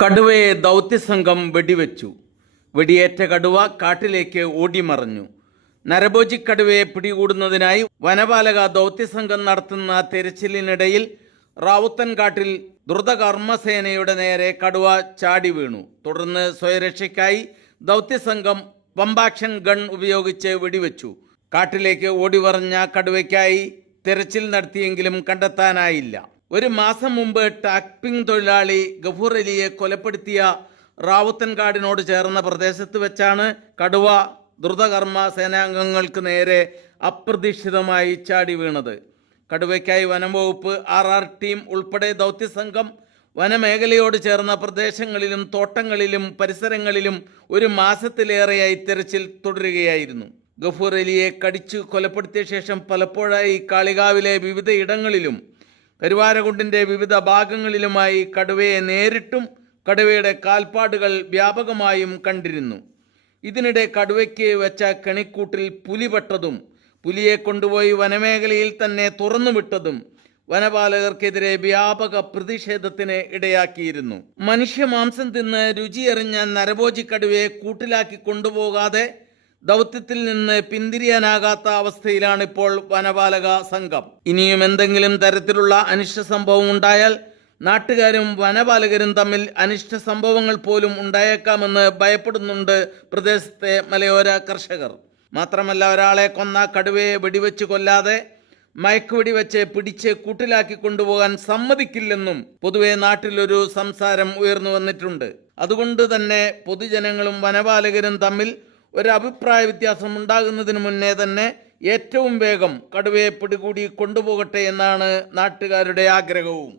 കടുവയെ ദൗത്യസംഘം വെടിവെച്ചു. വെടിയേറ്റ കടുവ കാട്ടിലേക്ക് ഓടിമറഞ്ഞു. നരഭോജി കടുവയെ പിടികൂടുന്നതിനായി വനപാലക ദൗത്യസംഘം നടത്തുന്ന തെരച്ചിലിനിടയിൽ റാവുത്തൻ കാട്ടിൽ ദ്രുതകർമ്മസേനയുടെ നേരെ കടുവ ചാടി വീണു. തുടർന്ന് സ്വയരക്ഷയ്ക്കായി ദൗത്യസംഘം പമ്പാക്ഷൻ ഗൺ ഉപയോഗിച്ച് വെടിവെച്ചു. കാട്ടിലേക്ക് ഓടിവറഞ്ഞ കടുവയ്ക്കായി തെരച്ചിൽ നടത്തിയെങ്കിലും കണ്ടെത്താനായില്ല. ഒരു മാസം മുമ്പ് ടാക്പിംഗ് തൊഴിലാളി ഗഫൂർ അലിയെ കൊലപ്പെടുത്തിയ റാവുത്തൻകാടിനോട് ചേർന്ന പ്രദേശത്ത് വെച്ചാണ് കടുവ ദ്രുതകർമ്മ സേനാംഗങ്ങൾക്ക് നേരെ അപ്രതീക്ഷിതമായി ചാടി വീണത്. കടുവയ്ക്കായി വനം വകുപ്പ് ആർ ആർ ടീം ഉൾപ്പെടെ ദൗത്യസംഘം വനമേഖലയോട് ചേർന്ന പ്രദേശങ്ങളിലും തോട്ടങ്ങളിലും പരിസരങ്ങളിലും ഒരു മാസത്തിലേറെയായി തെരച്ചിൽ തുടരുകയായിരുന്നു. ഗഫൂർ അലിയെ കടിച്ചു കൊലപ്പെടുത്തിയ ശേഷം പലപ്പോഴായി കാളികാവിലെ വിവിധ ഇടങ്ങളിലും കരുവാരകുണ്ടിന്റെ വിവിധ ഭാഗങ്ങളിലുമായി കടുവയെ നേരിട്ടും കടുവയുടെ കാൽപ്പാടുകൾ വ്യാപകമായും കണ്ടിരുന്നു. ഇതിനിടെ കടുവയ്ക്ക് വെച്ച കണിക്കൂട്ടിൽ പുലി പെട്ടതും പുലിയെ കൊണ്ടുപോയി വനമേഖലയിൽ തന്നെ തുറന്നുവിട്ടതും വനപാലകർക്കെതിരെ വ്യാപക പ്രതിഷേധത്തിന് ഇടയാക്കിയിരുന്നു. മനുഷ്യ മനുഷ്യമാംസം തിന്ന് രുചിയറിഞ്ഞ നരഭോജി കടുവയെ കൂട്ടിലാക്കി കൊണ്ടുപോകാതെ ദൗത്യത്തിൽ നിന്ന് പിന്തിരിയാനാകാത്ത അവസ്ഥയിലാണ് ഇപ്പോൾ വനപാലക സംഘം. ഇനിയും എന്തെങ്കിലും തരത്തിലുള്ള അനിഷ്ട സംഭവം ഉണ്ടായാൽ നാട്ടുകാരും വനപാലകരും തമ്മിൽ അനിഷ്ട സംഭവങ്ങൾ പോലും ഉണ്ടായേക്കാമെന്ന് ഭയപ്പെടുന്നുണ്ട് പ്രദേശത്തെ മലയോര കർഷകർ. മാത്രമല്ല ഒരാളെ കൊന്ന കടുവയെ വെടിവെച്ച് കൊല്ലാതെ മയക്കുവെടി വെച്ച് പിടിച്ച് കൂട്ടിലാക്കി കൊണ്ടുപോകാൻ സമ്മതിക്കില്ലെന്നും പൊതുവെ നാട്ടിലൊരു സംസാരം ഉയർന്നു വന്നിട്ടുണ്ട്. അതുകൊണ്ട് തന്നെ പൊതുജനങ്ങളും വനപാലകരും തമ്മിൽ ഒരു അഭിപ്രായ വ്യത്യാസം ഉണ്ടാകുന്നതിന് മുന്നേ തന്നെ ഏറ്റവും വേഗം കടുവയെ പിടികൂടി കൊണ്ടുപോകട്ടെ എന്നാണ് നാട്ടുകാരുടെ ആഗ്രഹവും.